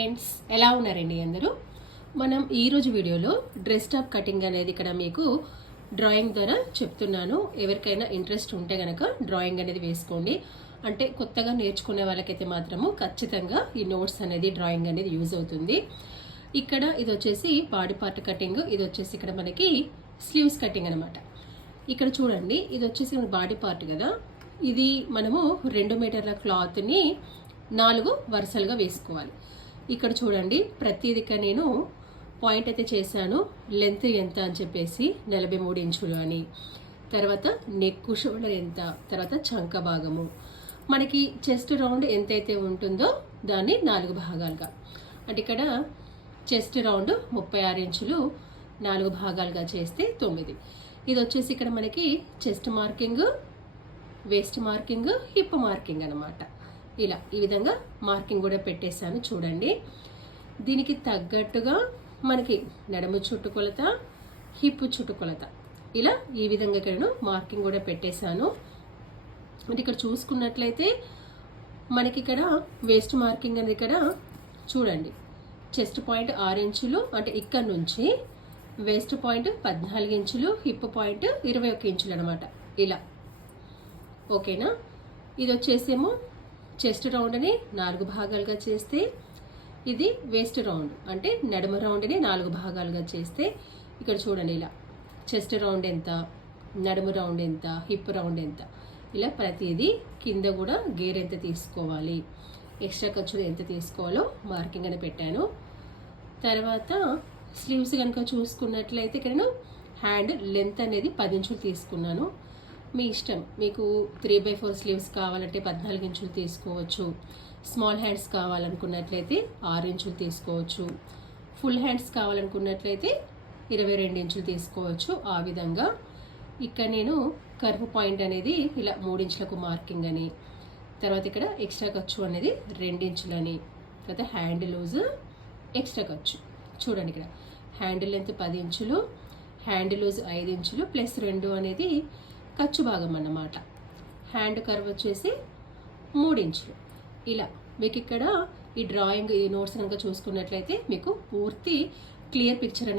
Friends, ఎలా ఉన్నారండి అందరూ? మనం ఈరోజు వీడియోలో డ్రెస్ టాప్ కటింగ్ అనేది ఇక్కడ మీకు డ్రాయింగ్ ద్వారా చెప్తున్నాను. ఎవరికైనా ఇంట్రెస్ట్ ఉంటే కనుక డ్రాయింగ్ అనేది వేసుకోండి. అంటే కొత్తగా నేర్చుకునే వాళ్ళకైతే మాత్రము ఖచ్చితంగా ఈ నోట్స్ అనేది డ్రాయింగ్ అనేది యూజ్ అవుతుంది. ఇక్కడ ఇది వచ్చేసి బాడీ పార్ట్ కటింగ్, ఇది వచ్చేసి ఇక్కడ మనకి స్లీవ్స్ కటింగ్ అనమాట. ఇక్కడ చూడండి, ఇది వచ్చేసి మన బాడీ పార్ట్ కదా. ఇది మనము 2 మీటర్ల క్లాత్ని 4 వరుసలుగా వేసుకోవాలి. ఇక్కడ చూడండి, ప్రతిదిక నేను పాయింట్ అయితే చేశాను. లెంత్ ఎంత అని చెప్పేసి 43 ఇంచులు అని, తర్వాత నెక్ షోల్డర్ ఎంత, తర్వాత చంక భాగము, మనకి చెస్ట్ రౌండ్ ఎంతైతే ఉంటుందో దాన్ని 4 భాగాలుగా, అంటే ఇక్కడ చెస్ట్ రౌండ్ 36 ఇంచులు 4 భాగాలుగా చేస్తే 9. ఇది వచ్చేసి ఇక్కడ మనకి chest marking, waste marking, hip marking అనమాట. ఇలా ఈ విధంగా మార్కింగ్ కూడా పెట్టేశాను చూడండి. దీనికి తగ్గట్టుగా మనకి నడుము చుట్టుకొలత, హిప్ చుట్టుకొలత, ఇలా ఈ విధంగా ఇక్కడ మార్కింగ్ కూడా పెట్టేశాను. అంటే ఇక్కడ చూసుకున్నట్లయితే మనకి ఇక్కడ వేస్ట్ మార్కింగ్ అనేది ఇక్కడ చూడండి, చెస్ట్ పాయింట్ 6 ఇంచులు, అంటే ఇక్కడ నుంచి వేస్ట్ పాయింట్ 14 ఇంచులు, హిప్ పాయింట్ 21 ఇంచులు అనమాట. ఇలా ఓకేనా. ఇది వచ్చేసేమో చెస్ట్ రౌండ్ని 4 భాగాలుగా చేస్తే, ఇది వేస్ట్ రౌండ్ అంటే నడుమ రౌండ్ని 4 భాగాలుగా చేస్తే, ఇక్కడ చూడండి ఇలా చెస్ట్ రౌండ్ ఎంత, నడుము రౌండ్ ఎంత, హిప్ రౌండ్ ఎంత, ఇలా ప్రతిదీ కింద కూడా గేర్ ఎంత తీసుకోవాలి, ఎక్స్ట్రా ఖర్చులు ఎంత తీసుకోవాలో మార్కింగ్ అని పెట్టాను. తర్వాత స్లీవ్స్ కనుక చూసుకున్నట్లయితే ఇక్కడ నేను హ్యాండ్ లెంత్ అనేది 10 ఇంచులు తీసుకున్నాను. మీ ఇష్టం, మీకు 3/4 స్లీవ్స్ కావాలంటే 14 ఇంచులు తీసుకోవచ్చు. స్మాల్ హ్యాండ్స్ కావాలనుకున్నట్లయితే 6 ఇంచులు తీసుకోవచ్చు. ఫుల్ హ్యాండ్స్ కావాలనుకున్నట్లయితే 22 ఇంచులు తీసుకోవచ్చు. ఆ విధంగా ఇక్కడ నేను కర్వ్ పాయింట్ అనేది ఇలా 3 ఇంచులకు మార్కింగ్ అని, తర్వాత ఇక్కడ ఎక్స్ట్రా ఖర్చు అనేది 2 ఇంచులని, తర్వాత హ్యాండ్ లూజ్ ఎక్స్ట్రా ఖర్చు చూడండి. ఇక్కడ హ్యాండ్ లెంత్ 10 ఇంచులు, హ్యాండ్ లూజ్ 5 ఇంచులు ప్లస్ 2 అనేది ఖర్చు భాగం అన్నమాట. హ్యాండ్ కర్వ్ వచ్చేసి 3 ఇంచులు. ఇలా మీకు ఇక్కడ ఈ డ్రాయింగ్, ఈ నోట్స్ కనుక చూసుకున్నట్లయితే మీకు పూర్తి క్లియర్ పిక్చర్ అనేది